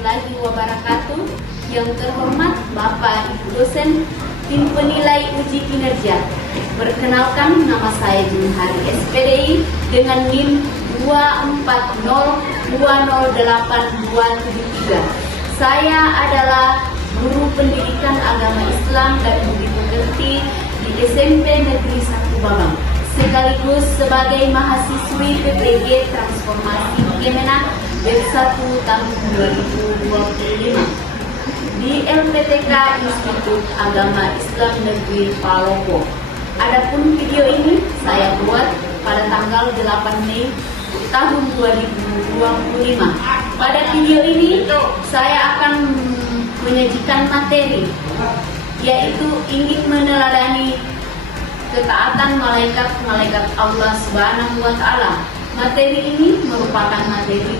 warahmatullahi wabarakatuh. Yang terhormat Bapak Ibu dosen tim penilai uji kinerja. Perkenalkan, nama saya Junhari SPDI dengan NIM 240208273. Saya adalah guru pendidikan agama Islam dan budi pekerti di SMP Negeri 1 Babang, sekaligus sebagai mahasiswi PPG Transformasi Kemenak batch 1 tahun 2025 di LPTK Institut Agama Islam Negeri Palopo. Adapun video ini saya buat pada tanggal 8 Mei tahun 2025. Pada video ini saya akan menyajikan materi, yaitu ingin meneladani ketaatan malaikat Allah Subhanahu wa Ta'ala. Materi ini merupakan materi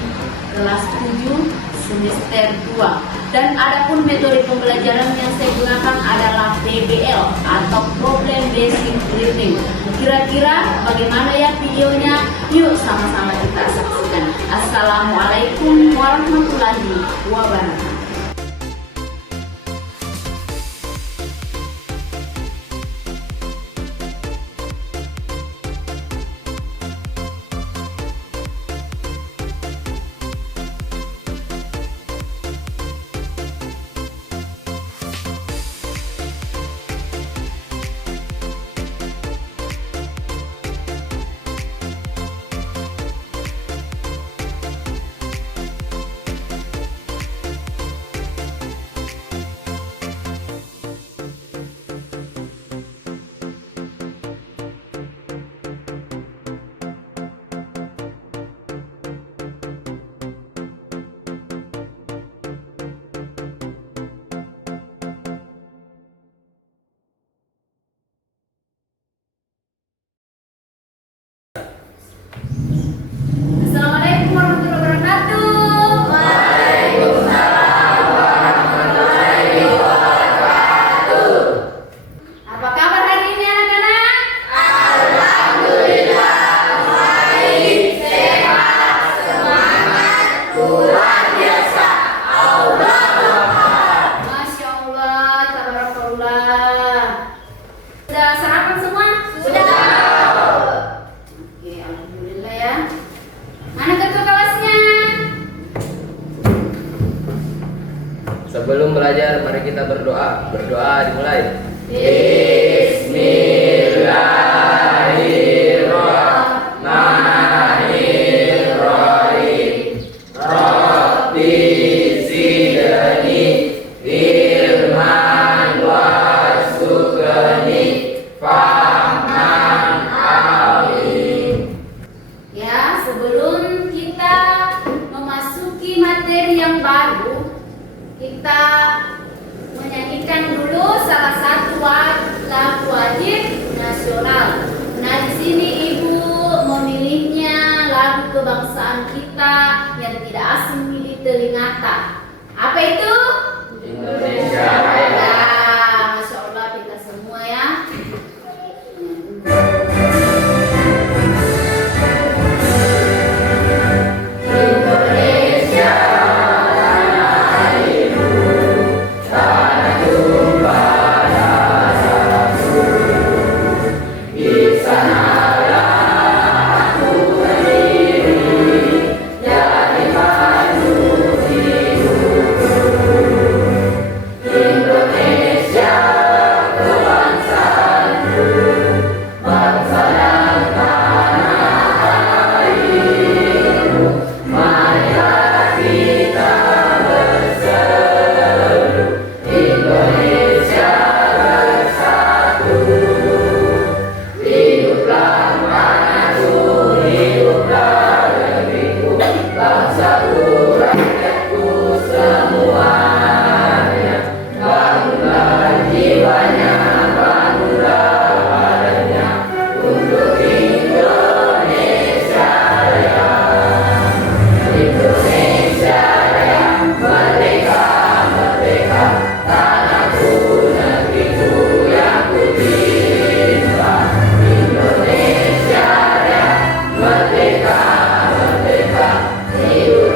kelas 7 semester 2, dan adapun metode pembelajaran yang saya gunakan adalah PBL atau Problem Based Learning. Kira-kira bagaimana ya videonya? Yuk sama-sama kita saksikan. Assalamualaikum warahmatullahi wabarakatuh. Assalamualaikum warahmatullahi wabarakatuh. Waalaikumsalam warahmatullahi wabarakatuh. Apa kabar hari ini anak-anak? Alhamdulillah baik, sehat, semangat, luar biasa. Allah Akbar. Masya Allah, tabarakallah. Sudah sarapan semua? Sudah. Oke, alhamdulillah ya. Mana ketua kelasnya? Sebelum belajar, mari kita berdoa. Berdoa dimulai. Bismillahirrahmanirrahim. Rabbi zidni ilman warzuqni fahman alim. Ya, sebelum kita memasuki materi yang baru, kita menyanyikan dulu salah satu lagu wajib nasional. Nah, di sini Ibu memilihnya lagu kebangsaan kita yang tidak asing di telinga. Apa itu? Indonesia Raya. Ya, Masya Allah, kita semua ya. Indonesia tanah airku, tanah tumpah darahku. Di sanalah aku berdiri, jadi pandu hidupku. Indonesia kebangsaanku, bangsa dan tanah airku. Marilah kita berseru, Indonesia bersatu. Hiduplah tanahku, hiduplah negeriku, bangsaku, rakyatku semuanya. Bangunlah jiwanya, bangunlah badannya untuk Indonesia Raya. Indonesia Raya, merdeka, merdeka, tanahku, negeriku yang ku cinta. Indonesia Raya, merdeka, merdeka, hidup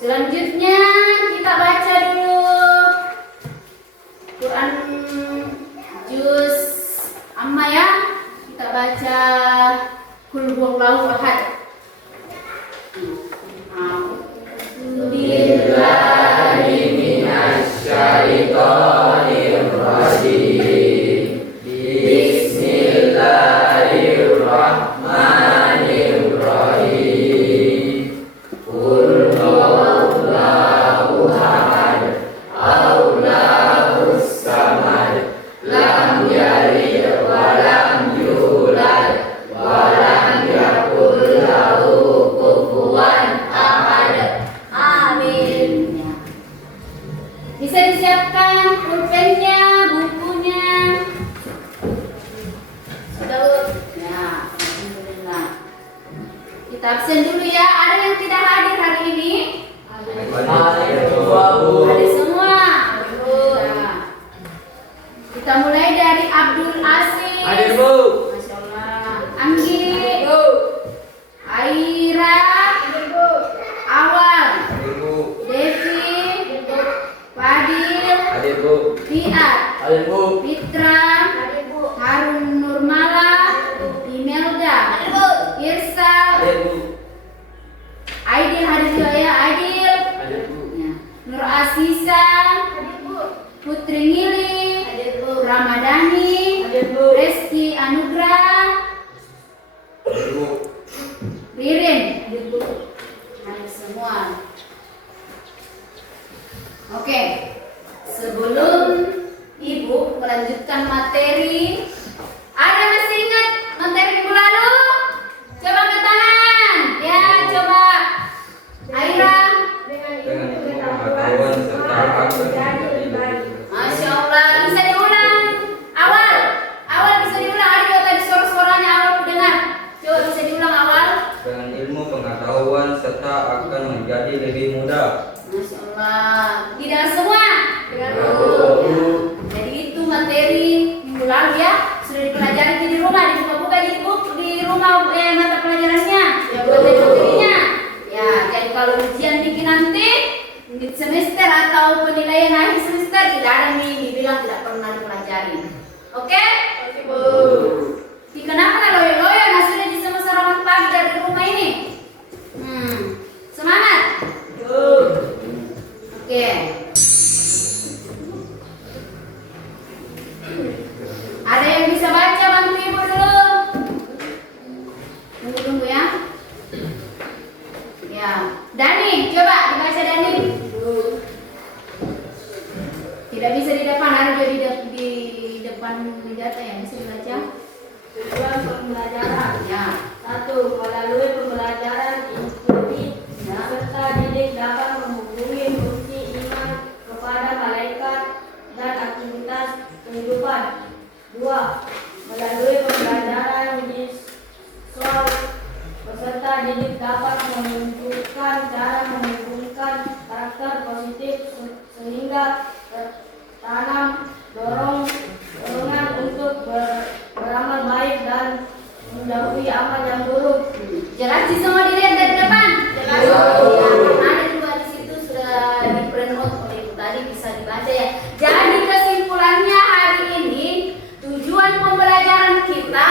Selanjutnya kita baca dulu Quran juz amma ya. Kita baca Qul huwallahu ahad. Billahi minasyaitonir rajim. Bismillahirrahmanirrahim. Qul huwallahu ahad, Allahus samad, lam yalid wa lam yulad wa lam yakul lahu kufuwan ahad. Amin. Bisa disiapkan pulpennya, bukunya. Sudah, ya, alhamdulillah. Kita absen dulu ya. Ada yang tidak hadir hari ini? Ada semua. Alhamdulillah. Kita mulai dari Abdul Aziz. Hadir, Bu. Masya Allah. Anggi. Aira. Awal. Hadir, Bu. Devi. Fadil. Hadir, Bu. Fiat. Hadir, Bu. Fitra. Harun Nurmala. Imelda. Irsa. Hadir, Bu. Aidil hadir juga ya. Aidil. Hadir, Bu. Ya. Nur Asisa. Putri Ngili. Ramadhani. Reski Anugrah. Hadir, Bu. Ririn. Hadir semua. Oke. Sebelum Ibu melanjutkan materi, ada masih ingat materi minggu lalu? Coba angkat tangan. Ya, coba. Aira. Dengan pengetahuan serta akan Masya Allah, bisa diulang. Awal bisa diulang. Ada juga tadi suara-suaranya awal ku dengar. Coba bisa diulang awal. dengan ilmu pengetahuan serta akan menjadi lebih mudah. Masya Allah. Tidak semua. Ya. Jadi itu materi minggu lalu ya. Sudah dipelajari di rumah. Dibuka-buka di buku di rumah mata pelajarannya. Materi-materinya. Ya, jadi kalau ujian bikin nanti mid semester atau penilaian akhir semester tidak ada nih dibilang tidak pernah dipelajari. Oke? Oke, Bu. Kenapa loyo-loyo? Nah, sudah di semester sarapan pagi dari rumah ini. Semangat. Oke. Ada yang bisa baca, bantu Ibu dulu. Tunggu ya. Ya, Dani, coba dibaca Dani. Tidak bisa di depan, harus jadi di depan data ya, bisa dibaca. Tujuan pembelajaran. Ya. 1. Melalui pembelajaran instruksi peserta didik dapat menghubungi fungsi iman kepada malaikat dan aktivitas kehidupan. 2. Melalui pembelajaran visual peserta didik dapat menunjukkan cara menghubungkan karakter positif sehingga tertanam dorongan untuk beramal baik dan menjauhi amal yang buruk. Jelas sih semua dilihat dari depan. Jelas. Ya, ada juga di situ sudah di print out oleh Ibu tadi, bisa dibaca ya. Jadi kesimpulannya hari ini tujuan pembelajaran kita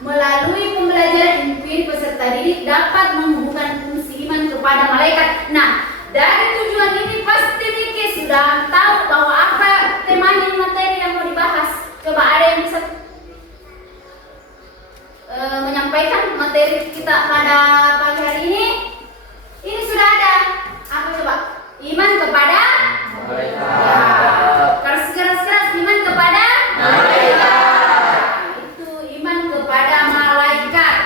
melalui pembelajaran empiri peserta didik dapat menghubungkan fungsi iman kepada malaikat. Nah, dari tujuan ini pasti Niki sudah tahu bahwa apa temanya materi yang mau dibahas. Coba ada yang bisa menyampaikan materi kita pada pagi hari ini? Ini sudah ada. Apa coba? Iman kepada Malaikat. keras iman kepada Malaikat. Itu iman kepada malaikat.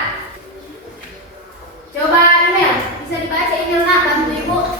Coba email, bisa dibaca email nak, bantu Ibu.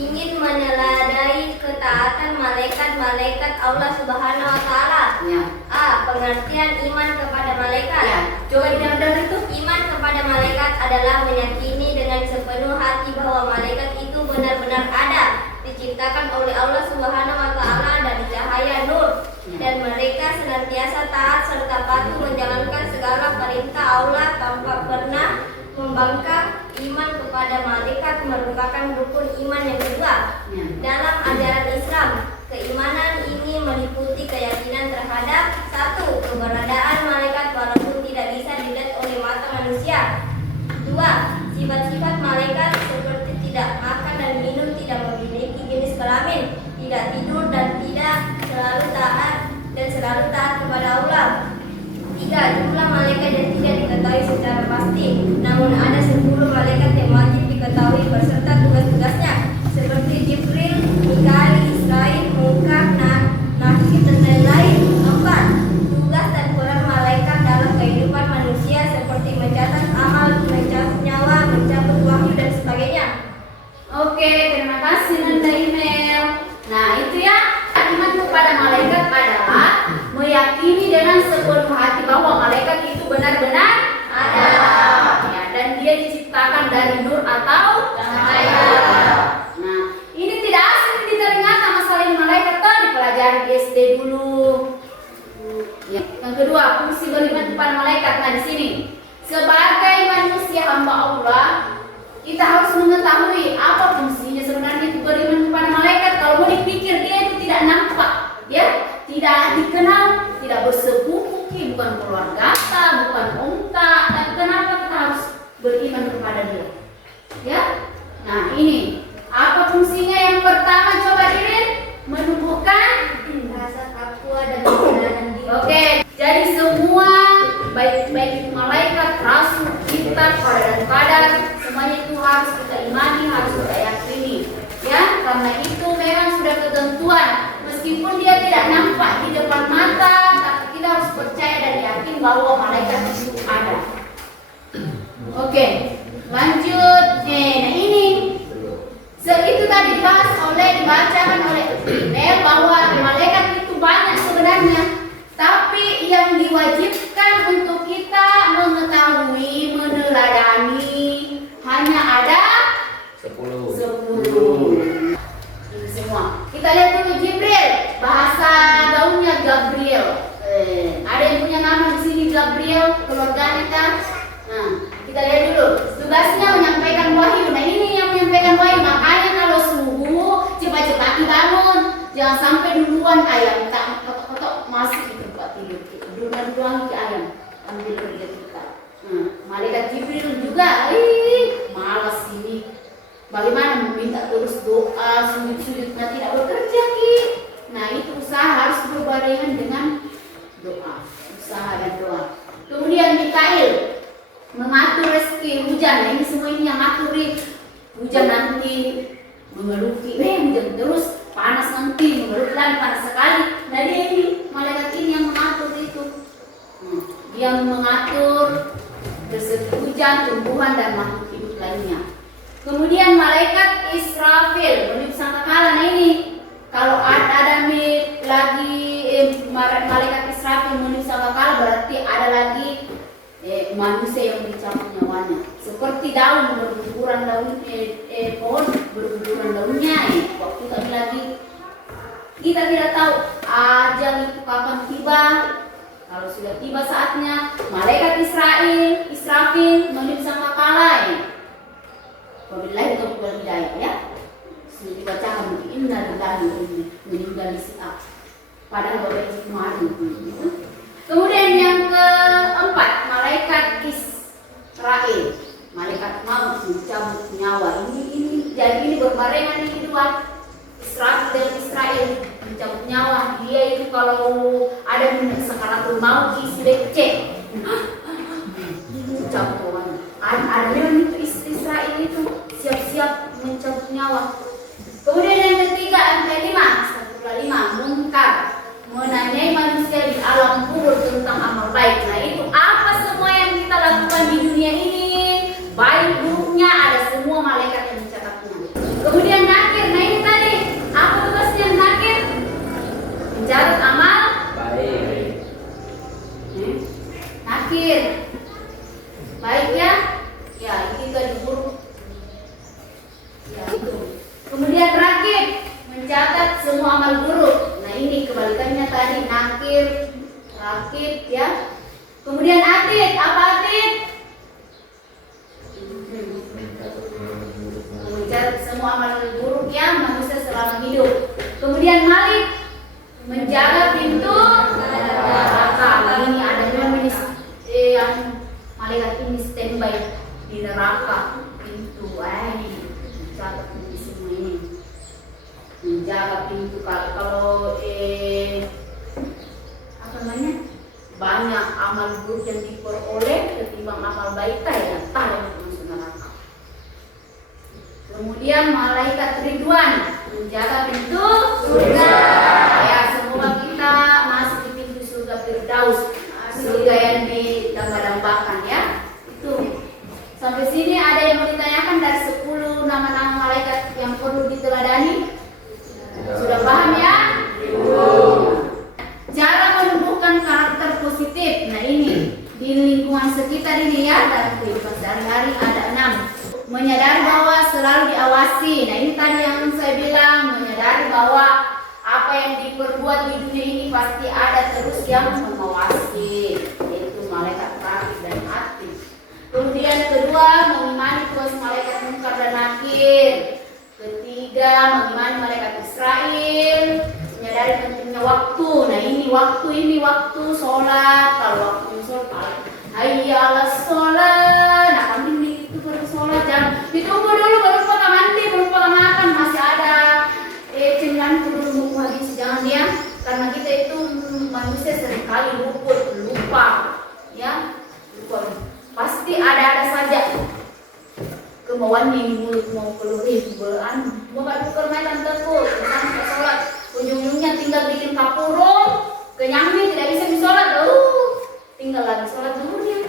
Ingin meneladani ketaatan malaikat-malaikat Allah Subhanahu wa taala. Ya. A. Pengertian iman kepada malaikat. Ya. Coba didengar itu. Iman kepada malaikat adalah meyakini dengan sepenuh hati bahwa malaikat itu benar-benar ada, diciptakan oleh Allah Subhanahu wa taala dari cahaya nur, dan mereka senantiasa taat serta patuh menjalankan segala perintah Allah tanpa pernah membangkang. Iman kepada ada malaikat merupakan rukun iman yang kedua. Ya. Dalam ajaran Islam, keimanan ini meliputi keyakinan terhadap satu, keberadaan malaikat walaupun tidak bisa dilihat oleh mata manusia. Dua, sifat-sifat malaikat seperti tidak makan dan minum, tidak memiliki jenis kelamin, tidak tidur dan selalu taat kepada Allah. Tiga, jumlah malaikat yang tidak diketahui secara pasti, namun ada 10 malaikat yang wajib diketahui beserta tugas-tugasnya, seperti Jibril, Mikail, Israil, Munkar, Nakir, dan lain-lain. Empat, tugas dan peran malaikat dalam kehidupan manusia seperti mencatat amal, mencabut nyawa, mencabut wahyu, dan sebagainya. Oke, terima kasih Nanda Email. Nah, itu ya, iman kepada malaikat adalah meyakini dengan sepenuh hati bahwa malaikat itu benar-benar ada. Ya, dan dia diciptakan dari nur atau cahaya. Nah, ini tidak asing di telinga sama sekali malaikat tadi dipelajari di SD dulu. Ya. Yang kedua, fungsi beriman kepada malaikat. Nah, di sini sebagai manusia hamba Allah, kita harus mengetahui apa fungsinya sebenarnya itu beriman kepada malaikat. Kalau mau dipikir dia itu tidak nampak, ya, tidak dikenal, tidak bersepupu, bukan keluarga, bukan onta. Tapi kenapa kita harus beriman kepada dia? Ya, nah ini apa fungsinya? Yang pertama coba Irin, menumbuhkan Rasa takwa dan kesadaran diri. Oke, jadi semua baik itu malaikat, rasul, kitab, dan qadar, semuanya itu harus kita imani, harus kita yakini. Ya, karena itu memang sudah ketentuan. Meskipun dia tidak nampak di depan mata, tapi kita harus percaya dan yakin bahwa malaikat itu ada. Oke, lanjut. Nah ini itu tadi dibacakan oleh Mel bahwa malaikat itu banyak sebenarnya, tapi yang diwajibkan untuk kita mengetahui, meneladani hanya ada 10. Ini semua. Kita lihat dulu Jibril, bahasa gaulnya Gabriel. Ada yang punya nama di sini Gabriel, keluarganya kan? Nah, kita lihat dulu. Tugasnya menyampaikan wahyu. Nah, ini yang menyampaikan wahyu. Makanya kalau subuh cepat-cepat bangun. Jangan sampai duluan ayam tak kotok-kotok masih di tempat tidur. Duluan ke ayam. Ambil kerja kita. Malaikat Jibril juga, malas ini. Bagaimana meminta terus doa, sujud-sujud, tidak bekerja Ki. Nah, itu usaha harus berbarengan dengan doa, usaha dan doa. Kemudian Mikail mengatur rezeki hujan. Nah, ini semua ini yang ngatur hujan nanti mengeluki, hujan terus, panas nanti mengeluki lagi, panas sekali. Nah, dia ini malaikat ini yang mengatur itu. Dia mengatur rezeki hujan, tumbuhan dan makhluk hidup lainnya. Kemudian malaikat Israfil meniup sangkakala. Nah ini kalau ada lagi malaikat Israfil meniup sangkakala, berarti ada lagi manusia yang dicabut nyawanya. Seperti daun berguguran daun, pohon berguguran daunnya. Waktu tadi lagi kita tidak tahu ajal itu kapan tiba. Kalau sudah tiba saatnya, malaikat Israfil meniup sangkakala. Wabillahi taufiq wal hidayah, ya. Sudah dibacakan mungkin inna lillahi wa inna meninggal si A. Padahal bapak itu mati. Kemudian yang keempat, malaikat Israel, malaikat maut mencabut nyawa. Ini berbarengan ini dua. Israel dan Israel mencabut nyawa. Dia itu kalau ada sakaratul maut sudah cek. Cabut orang. Ada memang itu Israel itu siap-siap mencabut nyawa. Kemudian yang ketiga, yang kelima, Munkar, menanyai manusia di alam kubur tentang amal baik. Nah itu apa semua yang kita lakukan di dunia ini, baik buruknya, ada semua malaikat yang mencatatnya. Kemudian Nakir, nah ini tadi apa tugasnya Nakir? Mencatat amal baik. Nakir baik ya, ya itu tadi buruk. Ya itu. Kemudian Rakib mencatat semua amal buruk. Nah ini kebalikannya tadi Nakir, Rakib ya. Kemudian Atid, apa Atid? di neraka pintu. Ini menjaga pintu semua ini, menjaga pintu. Kalau apa namanya, banyak amal buruk yang diperoleh ketimbang amal baik, ya tahu masuk neraka. Kemudian malaikat Ridwan menjaga pintu surga. Ya, semoga kita masuk di pintu surga Firdaus, surga yang didamba-dambakan ya. Itu. Sampai sini ada yang mau ditanyakan dari 10 nama-nama malaikat yang perlu diteladani? Sudah paham ya? Cara menumbuhkan karakter positif. Nah ini di lingkungan sekitar ini ya, dan kehidupan sehari-hari ada 6. Menyadari bahwa selalu diawasi. Nah ini tadi yang saya bilang, menyadari bahwa apa yang diperbuat di dunia ini pasti ada terus yang mengawasi, yaitu malaikat raqib dan atid. Kemudian kedua, mengimani tugas malaikat munkar dan nakir. Ketiga, mengimani malaikat Israel. Menyadari pentingnya waktu. Nah ini waktu sholat. Kalau waktu sholat, hayya 'alas sholat. Nah kami itu baru sholat, jangan ditunggu dulu baru pada mandi, baru pada makan, masih ada cemilan dulu habis, jangan ya, karena kita itu manusia seringkali lupa ya, pasti ada saja kemauan di mulut mau keluar mau gak tuker main tanteku, kita sholat ujung-ujungnya tinggal bikin kapurung, kenyangnya tidak bisa disolat, tinggal lagi sholat dulu dia,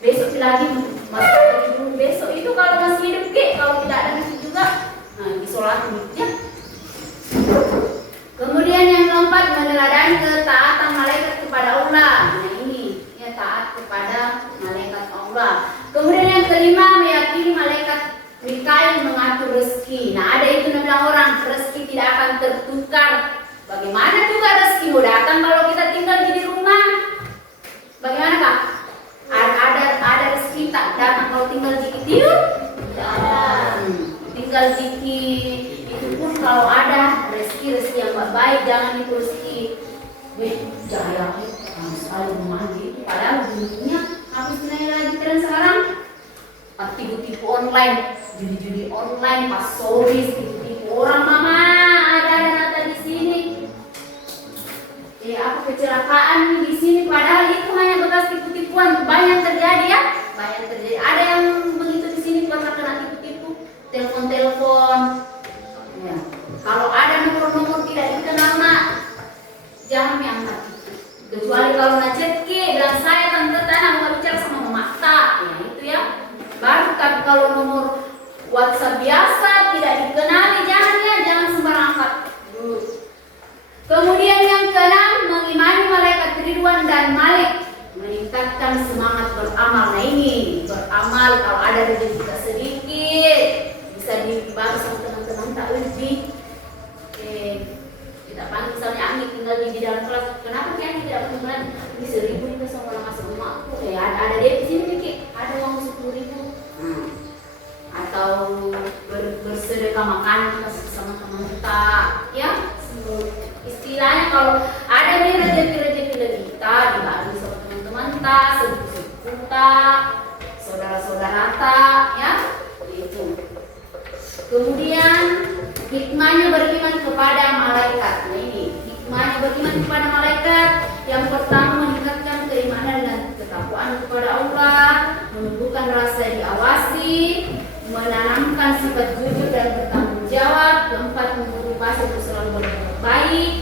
besok lagi masuk lagi dulu, besok itu kalau masih hidup kalau tidak ada masjid juga, nah disolat ya. Kemudian yang keempat, meneladani ketaatan malaikat kepada Allah. Nah ini ya, taat kepada malaikat Allah. Kemudian yang kelima, meyakini malaikat Mikail mengatur rezeki. Nah ada itu 6 orang, rezeki tidak akan tertukar. Bagaimana juga rezeki mau datang kalau kita tinggal di rumah? Bagaimana Kak? Ada rezeki tak datang kalau tinggal di tidur? Tinggal di itu pun kalau ada rezeki yang baik, jangan itu rezeki jaya sekali mandi, padahal dunia habis naik lagi tren sekarang tipu-tipu online, judi-judi online, pas soris, tipu-tipu orang. Mama ada data di sini, apa kecelakaan di sini, padahal itu hanya bekas tipu-tipuan, banyak terjadi ya, banyak terjadi. Ada yang begitu di sini pernah kena tipu-tipu, telepon. Ya. Kalau ada nomor-nomor tidak dikenal nak, jangan diangkat. Kecuali kalau ngechat bilang saya tante tanah mau bicara sama mama tak, ya itu ya. Baru tapi kalau nomor WhatsApp biasa tidak dikenali, jangan sembarang angkat dulu. Kemudian yang keenam, mengimani malaikat Ridwan dan Malik, meningkatkan semangat beramal. Nah ini beramal, kalau ada rezeki kita sedikit bisa dibagi sama teman-teman tak lebih. Tidak panggil misalnya Anggi tinggal di dalam kelas, kenapa sih Anggi tidak pernah ini 1.000 itu sama orang asal rumahku, ada dia di sini Miki, ada uang 10.000, atau bersedekah makanan sama teman kita, ya istilahnya kalau ada nih rezeki lebih kita dibagi sama teman-teman kita, sepupu kita, saudara-saudara kita, ya itu. Kemudian hikmahnya beriman kepada malaikat. Nah ini hikmahnya beriman kepada malaikat. Yang pertama, meningkatkan keimanan dan ketakwaan kepada Allah, menumbuhkan rasa diawasi, menanamkan sifat jujur dan bertanggung jawab. Keempat, memotivasi untuk selalu berbuat baik.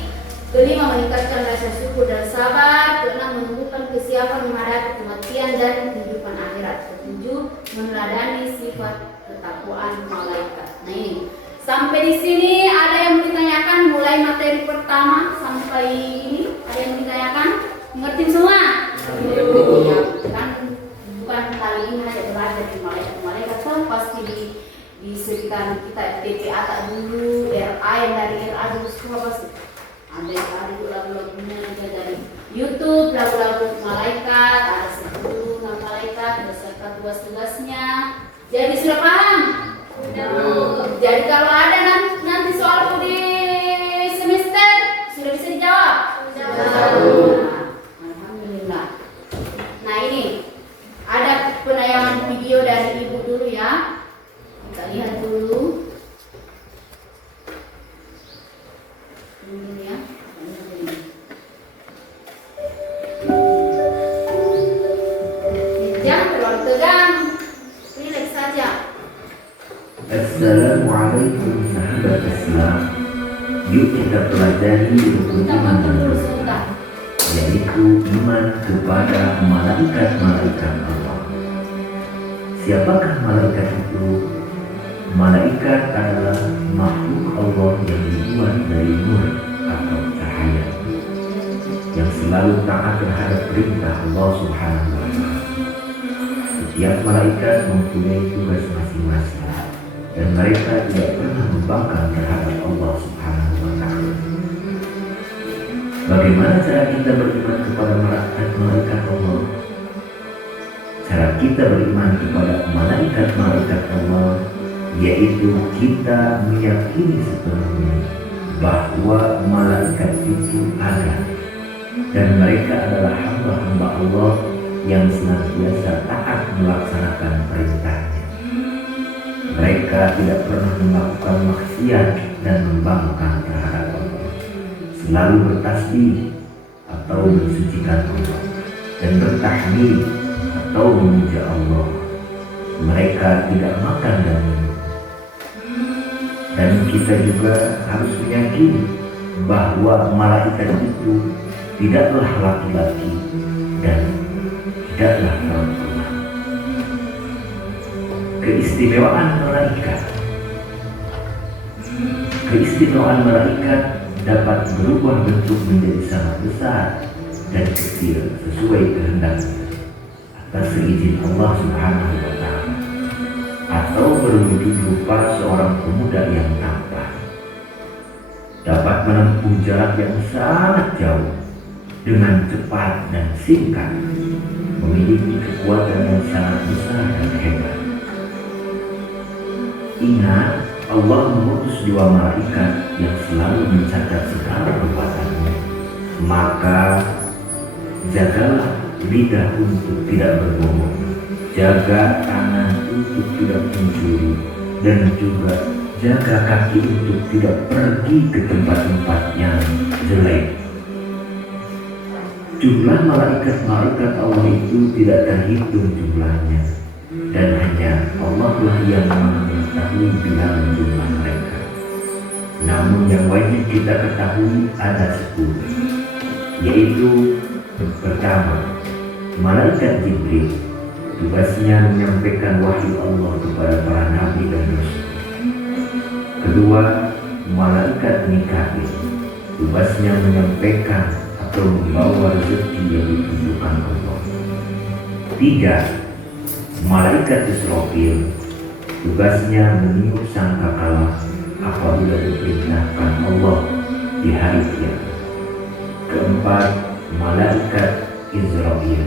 Kelima, meningkatkan rasa syukur dan sabar. Keenam, menumbuhkan kesiapan menghadapi kematian dan kehidupan akhirat. Ketujuh, meneladani sifat ketakwaan malaikat. Nah ini sampai di sini ada yang ditanyakan, mulai materi pertama sampai ini ada yang ditanyakan, ngerti semua? Ya, kan bukan kali ini hanya belajar di malaikat kan pasti di sekitar kita TPA tak dulu, RA yang dari RA dulu semua pasti ada lagu-lagunya juga dari YouTube, lagu-lagu malaikat, ada 10 nama malaikat beserta tugas-tugasnya. Jadi sudah paham? Jadi kalau ada nanti soal di semester sudah bisa dijawab? Alhamdulillah. Nah ini ada penayangan video dari Assalamualaikum sahabat Islam. Yuk kita pelajari rukun iman dan Islam, yaitu iman kepada malaikat-malaikat Allah. Siapakah malaikat itu? Malaikat adalah makhluk Allah yang dibuat dari nur atau cahaya, yang selalu taat terhadap perintah Allah Subhanahu wa Ta'ala. Setiap malaikat mempunyai tugas masing-masing, dan mereka tidak pernah membangkang terhadap Allah Subhanahu wa Ta'ala. Bagaimana cara kita beriman kepada malaikat Allah? Cara kita beriman kepada malaikat-malaikat Allah yaitu kita meyakini sepenuhnya bahwa malaikat itu ada, dan mereka adalah hamba-hamba Allah yang senantiasa taat melaksanakan perintahnya. Mereka tidak pernah melakukan maksiat dan membangkang terhadap Allah, selalu bertasbih atau mensucikan Allah, dan bertahmid atau memuja Allah. Mereka tidak makan dan minum. Dan kita juga harus meyakini bahwa malaikat itu tidaklah laki-laki dan tidaklah perempuan. Keistimewaan malaikat dapat berubah bentuk menjadi sangat besar dan kecil sesuai kehendaknya atas seizin Allah Subhanahu wa Ta'ala, atau berwujud rupa seorang pemuda yang tampan, dapat menempuh jarak yang sangat jauh dengan cepat dan singkat, memiliki kekuatan yang sangat besar dan hebat. Ingat, Allah mengutus 2 malaikat yang selalu mencatat segala perbuatanmu. Maka jagalah lidah untuk tidak berbohong, jaga tangan untuk tidak mencuri, dan juga jaga kaki untuk tidak pergi ke tempat-tempat yang jelek. Jumlah malaikat-malaikat Allah itu tidak terhitung jumlahnya, dan hanya Allah lah yang mengetahui bilangan jumlah mereka. Namun yang wajib kita ketahui ada 10, yaitu pertama, malaikat Jibril. Tugasnya menyampaikan wahyu Allah kepada para nabi dan rasul. Kedua, malaikat Mikail. Tugasnya menyampaikan atau membawa rezeki yang ditentukan Allah. 3, malaikat Israfil. Tugasnya meniup sangkakala apabila diperintahkan Allah di hari kiamat. Keempat, malaikat Israfil.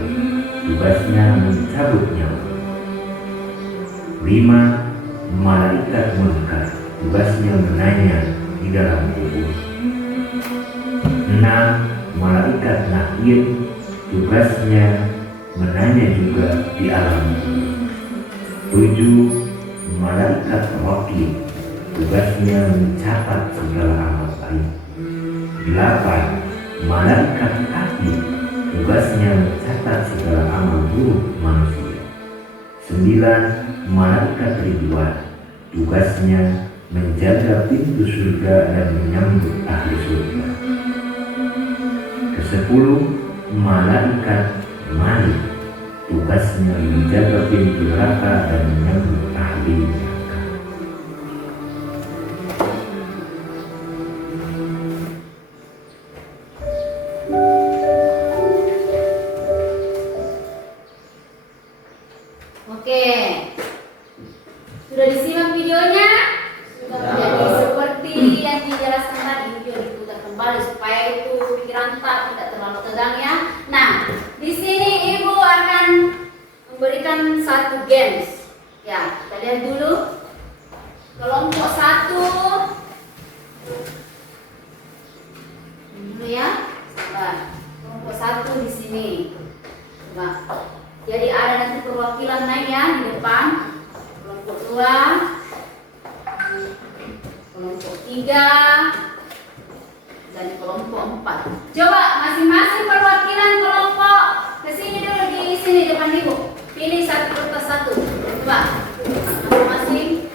Tugasnya mencabut nyawa. 5, malaikat Munkar. Tugasnya menanya di dalam kubur. 6, malaikat Nakir. Tugasnya menanya juga di alam kubur. 7, malaikat Wakil. Tugasnya mencatat segala amal baik. 8, malaikat Atid. Tugasnya mencatat segala amal buruk manusia. 9, malaikat Ridwan. Tugasnya menjaga pintu surga dan menyambut ahli surga. Ke-10, malaikat Malik. Tugasnya menjaga pintu neraka dan menyambut ahli neraka. Oke, sudah disimak videonya? Jadi seperti yang dijelaskan tadi, video diputar kembali supaya itu pikiran tidak terlalu tegang ya. Nah, di sini ibu akan memberikan 1 games. Ya, kita lihat dulu. Kelompok 1 dulu ya. Sabar. Kelompok 1 di sini. Coba. Jadi ada nanti perwakilan naik ya di depan. Kelompok 2, kelompok 3, dan kelompok 4. Coba masing-masing perwakilan kelompok kesini dulu, di sini depan ibu. Pilih 1 kertas 1. Coba masing-masing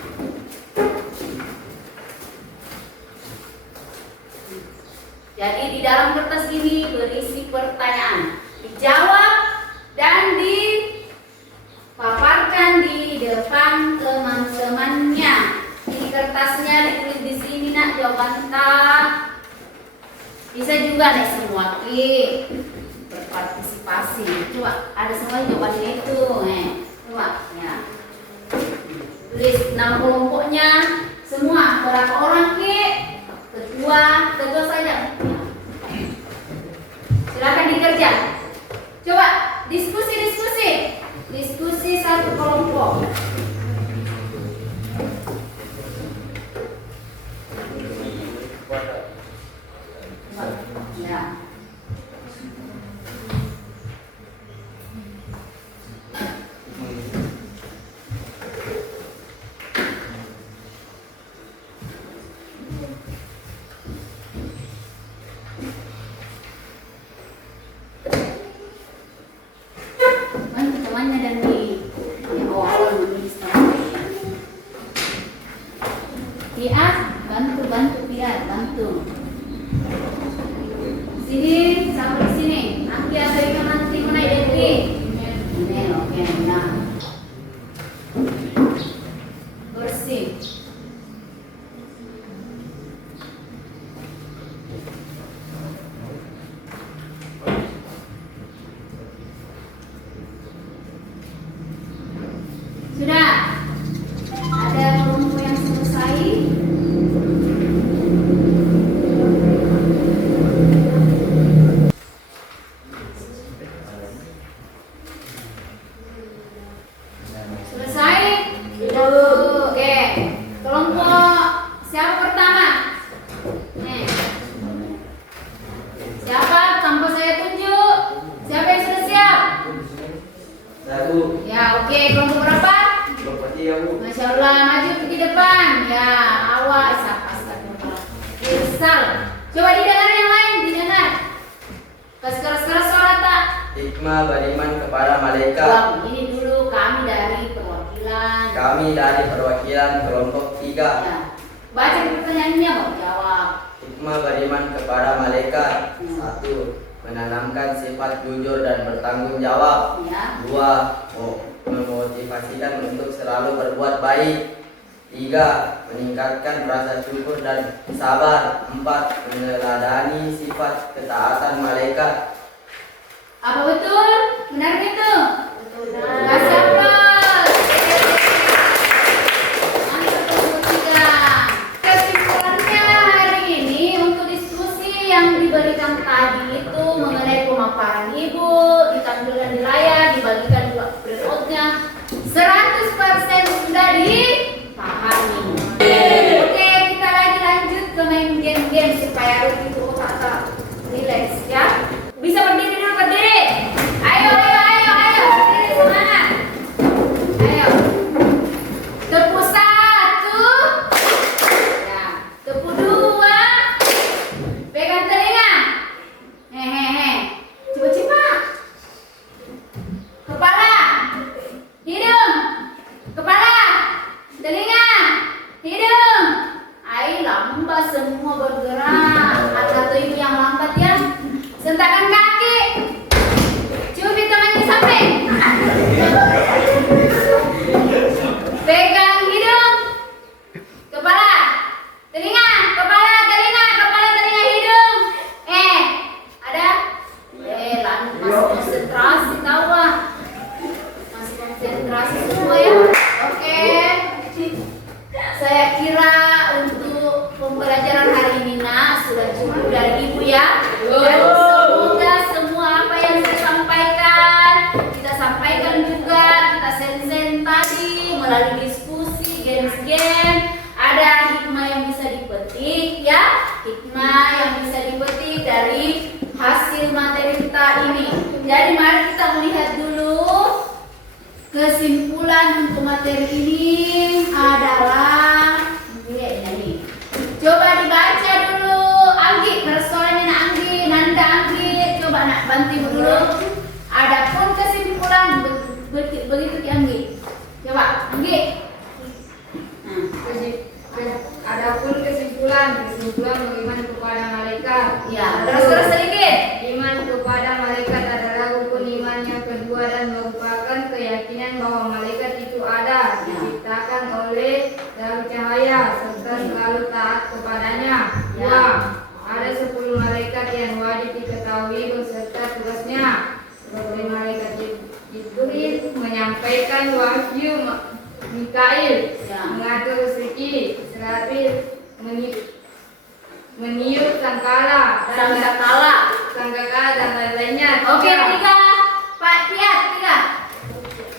Bisa juga nih semua ki berpartisipasi. Coba ada semua coba di itu, coba ya. Tulis nama kelompoknya semua berapa orang ki, ketua saja. Silakan dikerja. Coba diskusi satu kelompok. Ya. Bantu temannya dan di awal menulis namanya. Pia, bantu Pia, bantu. Sini, sampai di sini. Anggi asal nanti mana Devi? Ini oke, nah. Bersih. Sudah. Ada kelompok yang selesai? Selesai? Oke. Kelompok siapa pertama? Nih. Siapa? Tanpa saya tunjuk. Siapa yang sudah siap? Satu. Ya, oke. Kelompok berapa? Kelompok 3 Bu. Masya Allah, maju pergi depan. Ya, awas. Irsal. Coba didengar yang lain, didengar. Keras-keras suara tak? Hikmah beriman kepada malaikat. Wah, ini dulu kami dari perwakilan. Kami dari perwakilan kelompok 3. Ya. Baca pertanyaannya, mau jawab. Hikmah beriman kepada malaikat. Hmm. 1. Menanamkan sifat jujur dan bertanggung jawab. Ya. 2. Memotivasikan untuk selalu berbuat baik. 3. Meningkatkan rasa syukur dan sabar. 4. Meneladani sifat ketaatan malaikat. Apa betul? Benar gitu? Kasih aplaus. Mantap kelompok 3. Kesimpulannya hari ini untuk diskusi yang diberikan tadi itu mengenai pemaparan ibu, ditampilkan di layar, dibagikan juga breakout-nya, 100% sudah dipahami. Oke, kita lagi lanjut ke main game-game supaya lebih otak tak relax ya. Bisa berdiri dulu, berdiri. Ayo. Berdiri semangat. Ayo. Tepuk 1. Ya. Tepuk 2. Pegang telinga. Hehehe. Cepat. Kepala. Hidung. Kepala. Telinga. Hidung. Ayo lambat semua bergerak. Ada tuh ini yang lambat ya. Sentakan kaki. Cubit tangannya di samping. Pegang hidung. Kepala. Telinga. Kepala, telinga, hidung. Ada? Masih konsentrasi tahu ah. Masih konsentrasi semua ya. Oke. Saya kira untuk pembelajaran hari ini sudah cukup dari Ibu ya. Dan semoga semua apa yang saya sampaikan kita sampaikan juga, kita sen tadi melalui diskusi, game ada hikmah yang bisa dipetik ya, hikmah yang bisa dipetik dari hasil materi kita ini. Jadi mari kita melihat dulu kesimpulan untuk materi ini adalah ini. Coba dibaca dulu, Anggi, persoalannya Anggi, Nanda Anggi, coba nak bantu dulu. Adapun kesimpulan begitu Ki Anggi. Coba Anggi. Adapun kesimpulan beriman kepada malaikat. Ya, terus sedikit. Iman kepada malaikat adalah rukun iman yang kedua dan merupakan keyakinan bahwa malaikat itu ada, diciptakan oleh dari cahaya serta selalu taat kepadanya. Ya. Ada Ada 10 malaikat yang wajib diketahui beserta tugasnya. Sebagai malaikat Jibril menyampaikan wahyu, Mikail Ya. mengatur rezeki, Israfil meniup sangkala dan lain-lainnya. Oke, tiga. Pak Tiat, tiga.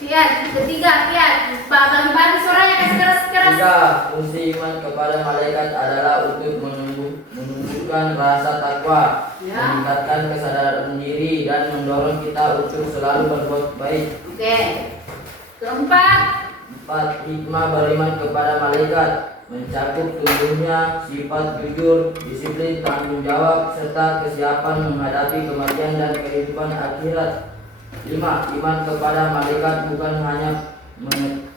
Tiat, ketiga, Tiat. Pak bagi suaranya keras-keras. Tiga, fungsi iman kepada malaikat adalah untuk menumbuhkan rasa takwa, Ya. meningkatkan kesadaran diri dan mendorong kita untuk selalu berbuat baik. Oke. Keempat. 4. Hikmah beriman kepada malaikat mencakup tumbuhnya sifat jujur, disiplin, tanggung jawab, serta kesiapan menghadapi kematian dan kehidupan akhirat. 5. Iman kepada malaikat bukan hanya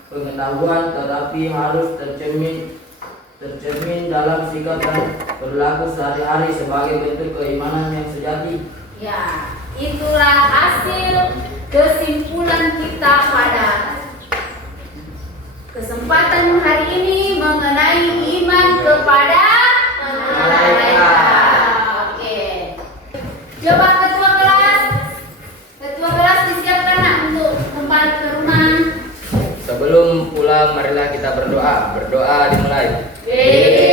pengetahuan tetapi harus tercermin dalam sikap dan perilaku sehari-hari sebagai bentuk keimanan yang sejati. Ya, itulah hasil kesimpulan kita pada kesempatan hari ini mengenai iman kepada malaikat. Oke. Coba ketua kelas disiapkan nak untuk kembali ke rumah. Sebelum pulang marilah kita berdoa. Berdoa dimulai. Yeay.